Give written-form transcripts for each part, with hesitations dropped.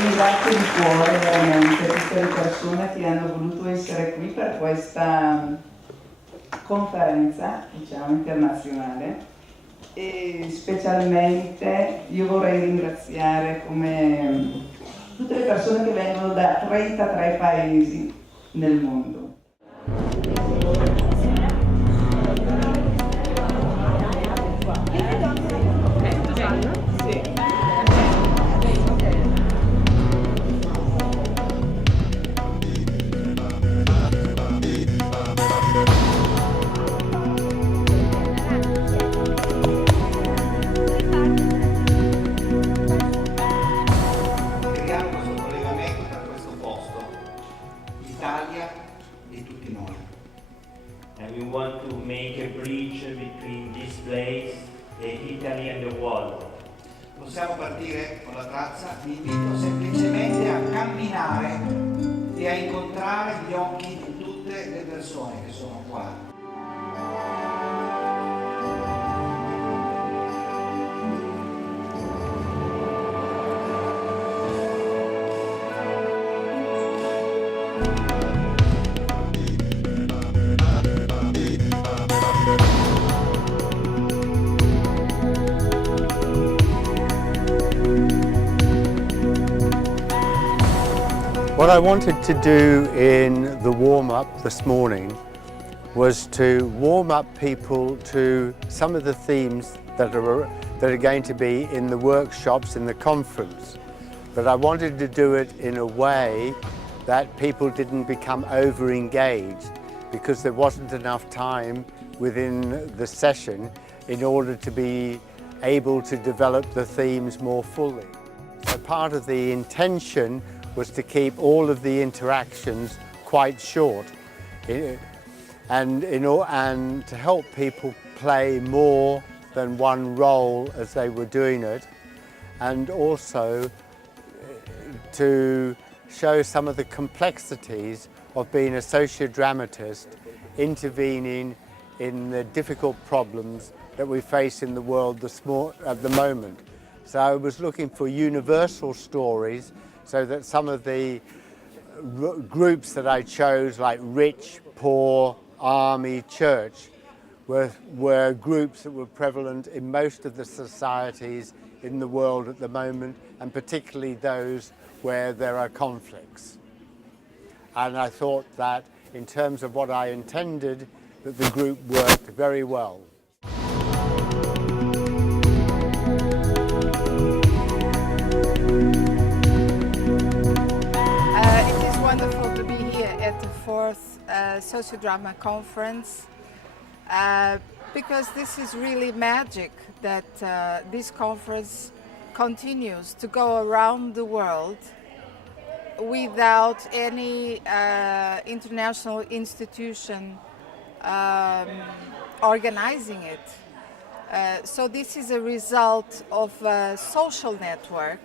ringrazio di cuore veramente tutte le persone che hanno voluto essere qui per questa conferenza, diciamo, internazionale, e specialmente io vorrei ringraziare come tutte le persone che vengono da 33 paesi nel mondo. And we want to make a bridge between this place, Italy and the world. Possiamo partire con la traccia, vi invito semplicemente a camminare e a incontrare gli occhi di tutte le persone che sono qua. What I wanted to do in the warm-up this morning was to warm up people to some of the themes that are going to be in the workshops in the conference. But I wanted to do it in a way that people didn't become over-engaged, because there wasn't enough time within the session in order to be able to develop the themes more fully. So part of the intention was to keep all of the interactions quite short and to help people play more than one role as they were doing it, and also to show some of the complexities of being a sociodramatist intervening in the difficult problems that we face in the world at the moment. So I was looking for universal stories, so that some of the groups that I chose, like rich, poor, army, church, were groups that were prevalent in most of the societies in the world at the moment, and particularly those where there are conflicts. And I thought that in terms of what I intended, that the group worked very well. Wonderful to be here at the 4th Sociodrama conference, because this is really magic that this conference continues to go around the world without any international institution organizing it. So this is a result of a social network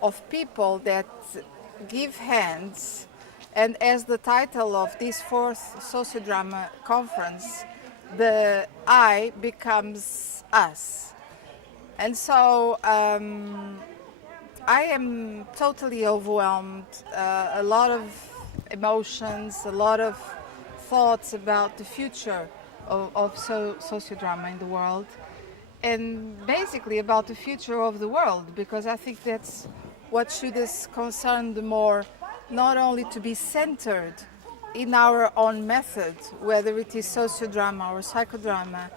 of people that give hands. And as the title of this 4th Sociodrama conference, the I becomes us. And so I am totally overwhelmed, a lot of emotions, a lot of thoughts about the future of sociodrama in the world, and basically about the future of the world, because I think that's what should us concern the more. Not only to be centered in our own method, whether it is sociodrama or psychodrama,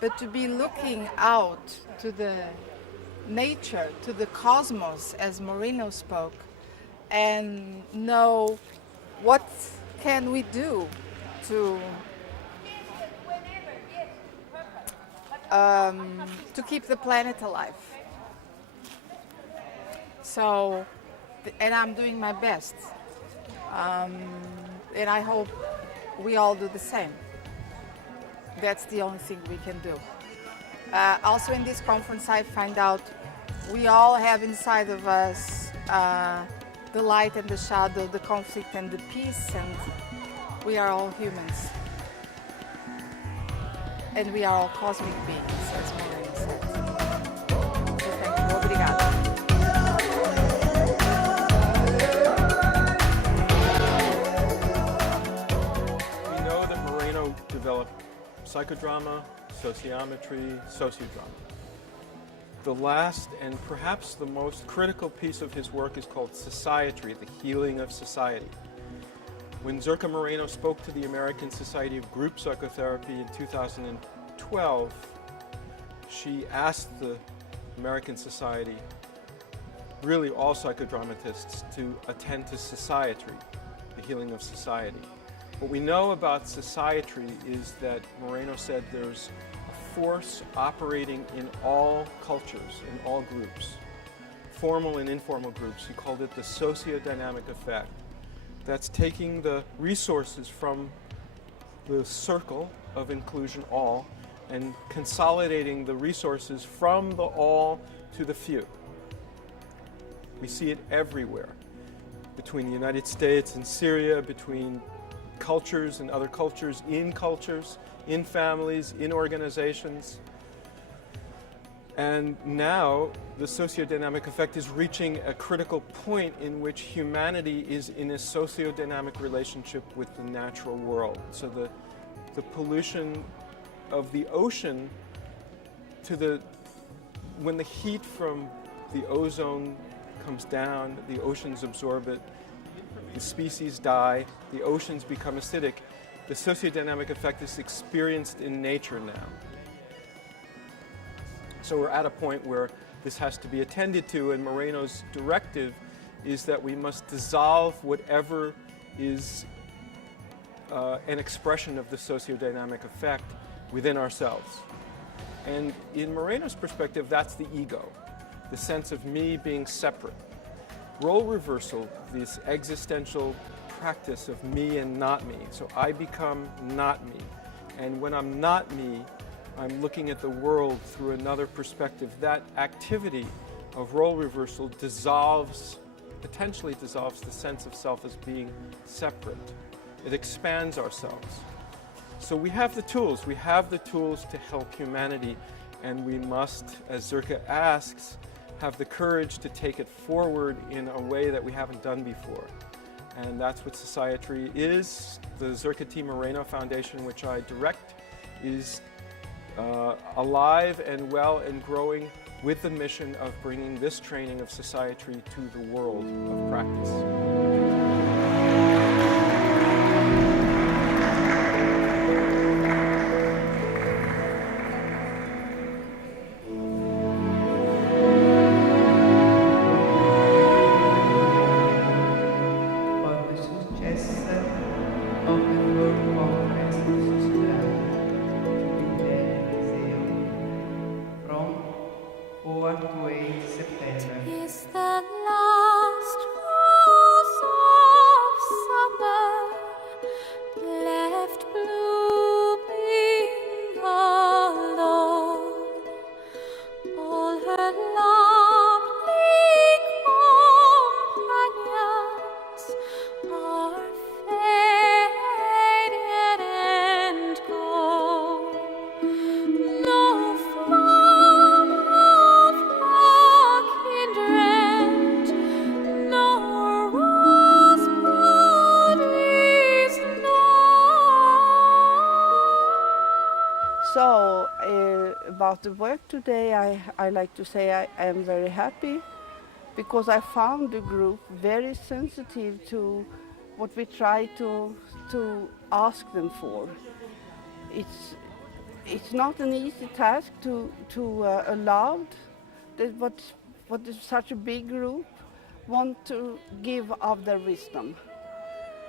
but to be looking out to the nature, to the cosmos, as Moreno spoke, and know what can we do to keep the planet alive. So, and I'm doing my best. And I hope we all do the same. That's the only thing we can do. Also in this conference I find out we all have inside of us the light and the shadow, the conflict and the peace, and we are all humans. And we are all cosmic beings, as Moreno said. So thank you. Obrigada. psychodrama, sociometry, sociodrama. The last and perhaps the most critical piece of his work is called Societry, the healing of society. When Zirka Moreno spoke to the American Society of Group Psychotherapy in 2012, she asked the American Society, really all psychodramatists, to attend to Societry, the healing of society. What we know about Societry is that Moreno said there's a force operating in all cultures, in all groups, formal and informal groups. He called it the sociodynamic effect. That's taking the resources from the circle of inclusion, all, and consolidating the resources from the all to the few. We see it everywhere, between the United States and Syria, between cultures and other cultures, in families, in organizations. And now the sociodynamic effect is reaching a critical point in which humanity is in a sociodynamic relationship with the natural world. So the pollution of the ocean when the heat from the ozone comes down, the oceans absorb it, the species die, the oceans become acidic. The sociodynamic effect is experienced in nature now. So we're at a point where this has to be attended to, and Moreno's directive is that we must dissolve whatever is an expression of the sociodynamic effect within ourselves. And in Moreno's perspective, that's the ego, the sense of me being separate. Role reversal, this existential practice of me and not me. So I become not me. And when I'm not me, I'm looking at the world through another perspective. That activity of role reversal potentially dissolves the sense of self as being separate. It expands ourselves. So we have the tools to help humanity, and we must, as Zirka asks, have the courage to take it forward in a way that we haven't done before. And that's what Societry is. The Zirka T. Moreno Foundation, which I direct, is alive and well and growing with the mission of bringing this training of Societry to the world of practice. Is the last rose of summer left blooming alone? All her lovely companions are faded and gone. No flower of her kindred, no rosebud is known. So, about the work today, I like to say I am very happy because I found the group very sensitive to what we try to ask them for. It's not an easy task to allow that what is such a big group want to give of their wisdom.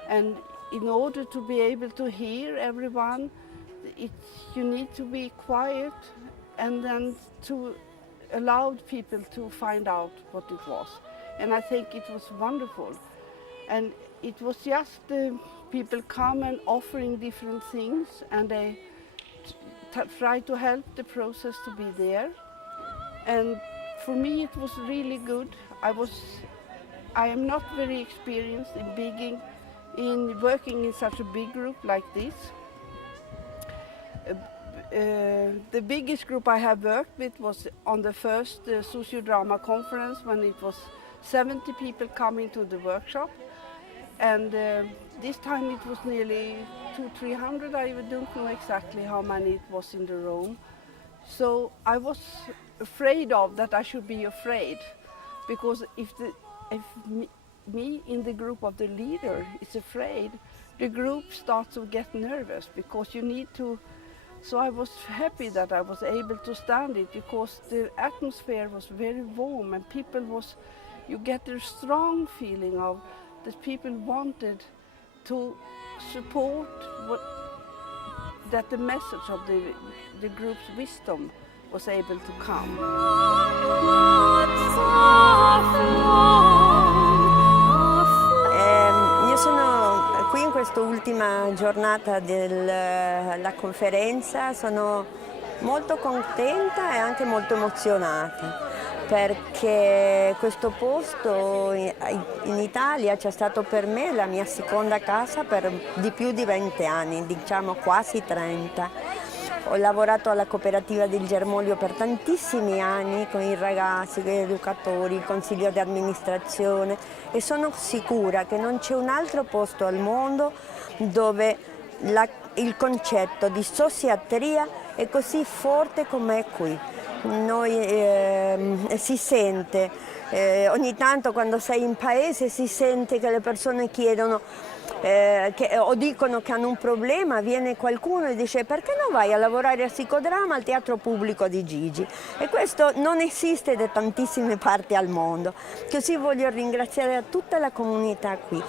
And in order to be able to hear everyone, you need to be quiet and then to allow people to find out what it was. And I think it was wonderful. And it was just people come and offering different things, and they try to help the process to be there. And for me it was really good. I am not very experienced in working in such a big group like this. The biggest group I have worked with was on the first Sociodrama conference, when it was 70 people coming to the workshop. And this time it was nearly 200-300. I don't know exactly how many it was in the room. So I was afraid of that I should be afraid, because if me in the group of the leader is afraid, the group starts to get nervous, because you need to. So I was happy that I was able to stand it, because the atmosphere was very warm and you get a strong feeling of that people wanted to support that the message of the group's wisdom was able to come. Io sono qui in questa ultima giornata della conferenza, sono molto contenta e anche molto emozionata, perché questo posto in Italia c'è stato per me la mia seconda casa per di più di 20 anni, diciamo quasi 30. Ho lavorato alla cooperativa del Germoglio per tantissimi anni con i ragazzi, con gli educatori, il consiglio di amministrazione, e sono sicura che non c'è un altro posto al mondo dove il concetto di sociatria è così forte come è qui. Si sente, ogni tanto quando sei in paese si sente che le persone chiedono o dicono che hanno un problema, viene qualcuno e dice: perché non vai a lavorare a Sociodrama al teatro pubblico di Gigi? E questo non esiste da tantissime parti al mondo. Così voglio ringraziare a tutta la comunità qui.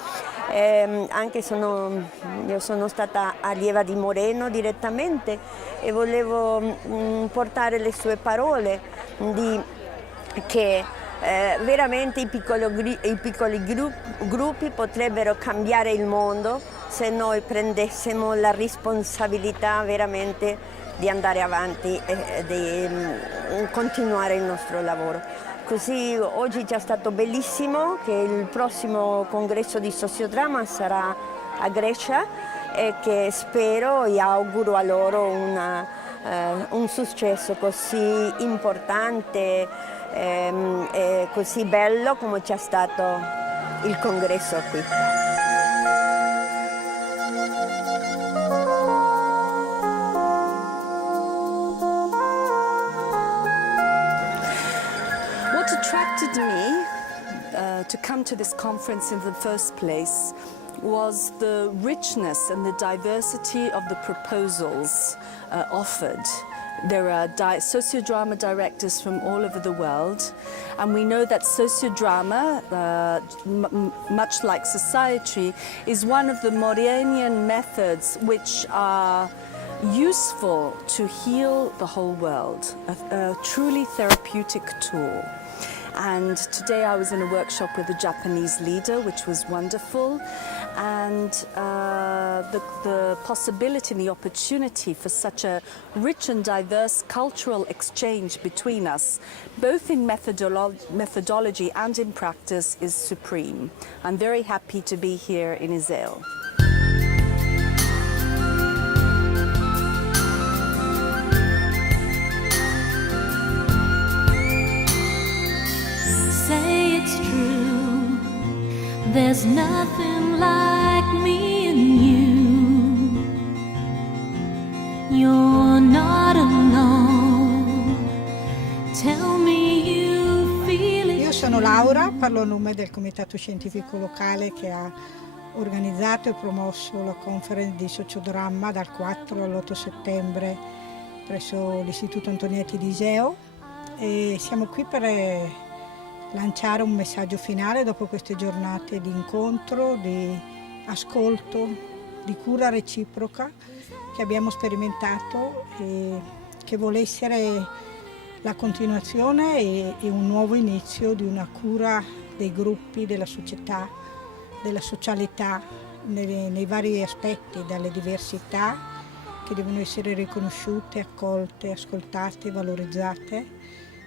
Io sono stata allieva di Moreno direttamente e volevo portare le sue parole che veramente i piccoli gruppi potrebbero cambiare il mondo se noi prendessimo la responsabilità veramente di andare avanti e di continuare il nostro lavoro. Così oggi è stato bellissimo che il prossimo congresso di Sociodrama sarà a Grecia e che spero e auguro a loro un successo così importante e così bello come c'è stato il congresso qui. What attracted me to come to this conference in the first place was the richness and the diversity of the proposals offered. There are sociodrama directors from all over the world, and we know that sociodrama, much like society, is one of the Morenian methods which are useful to heal the whole world, a truly therapeutic tool. And today I was in a workshop with a Japanese leader, which was wonderful, and the possibility and the opportunity for such a rich and diverse cultural exchange between us, both in methodology and in practice, is supreme. I'm very happy to be here in Israel. Say it's true, there's nothing like me and you. You're not alone. Tell me you feel it. Io sono Laura, parlo a nome del comitato scientifico locale che ha organizzato e promosso la conference di Sociodrama dal 4 all'8 settembre presso l'Istituto Antonietti di Iseo, e siamo qui per lanciare un messaggio finale dopo queste giornate di incontro, di ascolto, di cura reciproca che abbiamo sperimentato e che vuole essere la continuazione e un nuovo inizio di una cura dei gruppi, della società, della socialità nei vari aspetti, dalle diversità che devono essere riconosciute, accolte, ascoltate, valorizzate.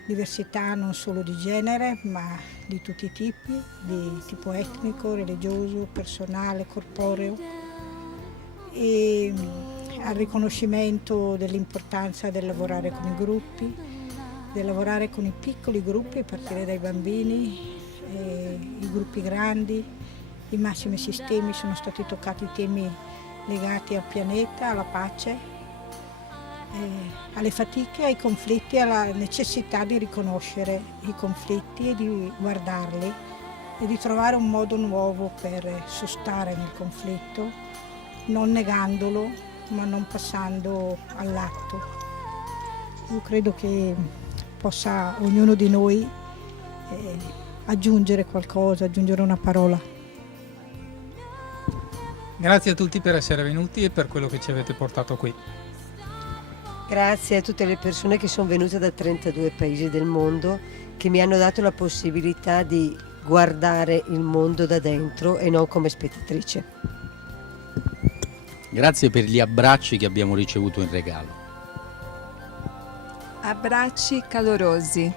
Diversità non solo di genere, ma di tutti i tipi, di tipo etnico, religioso, personale, corporeo, e al riconoscimento dell'importanza del lavorare con i gruppi, del lavorare con i piccoli gruppi, a partire dai bambini, i gruppi grandi, i massimi sistemi. Sono stati toccati temi legati al pianeta, alla pace, alle fatiche, ai conflitti, alla necessità di riconoscere i conflitti e di guardarli e di trovare un modo nuovo per sostare nel conflitto, non negandolo, ma non passando all'atto. Io credo che possa ognuno di noi aggiungere qualcosa, aggiungere una parola. Grazie a tutti per essere venuti e per quello che ci avete portato qui. Grazie a tutte le persone che sono venute da 32 paesi del mondo, che mi hanno dato la possibilità di guardare il mondo da dentro e non come spettatrice. Grazie per gli abbracci che abbiamo ricevuto in regalo. Abbracci calorosi.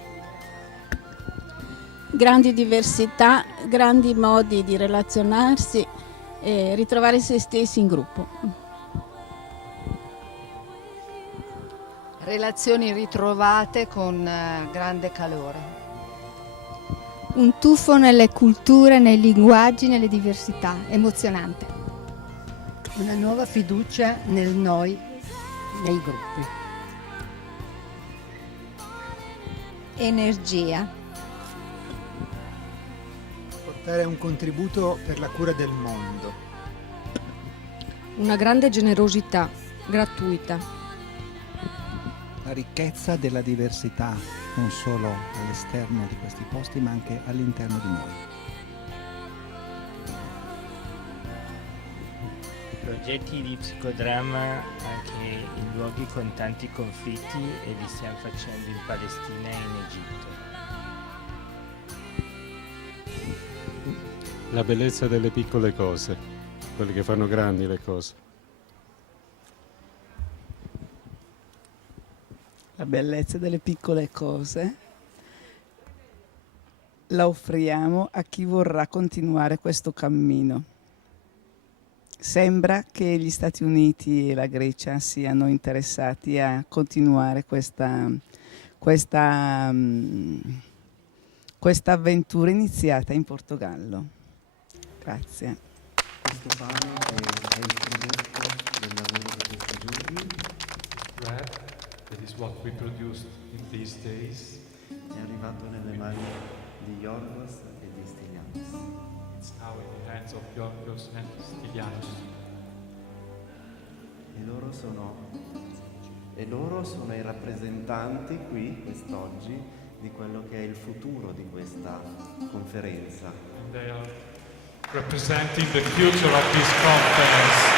Grandi diversità, grandi modi di relazionarsi e ritrovare se stessi in gruppo. Relazioni ritrovate con grande calore. Un tuffo nelle culture, nei linguaggi, nelle diversità, emozionante. Una nuova fiducia nel noi, nei gruppi. Energia. Portare un contributo per la cura del mondo. Una grande generosità, gratuita. La ricchezza della diversità, non solo all'esterno di questi posti, ma anche all'interno di noi. Progetti di psicodramma anche in luoghi con tanti conflitti e li stiamo facendo in Palestina e in Egitto. La bellezza delle piccole cose, quelle che fanno grandi le cose. La bellezza delle piccole cose la offriamo a chi vorrà continuare questo cammino. Sembra che gli Stati Uniti e la Grecia siano interessati a continuare questa avventura iniziata in Portogallo. Grazie. Questo pane è il prodotto del lavoro di questi giorni. That is what we produced in these days. È arrivato nelle mani di Yorgos e di Stylianos. It's now in the hands of Yorgos and Stylianos. E loro sono i rappresentanti qui quest'oggi di quello che è il futuro di questa conferenza. And they are representing the future of this conference.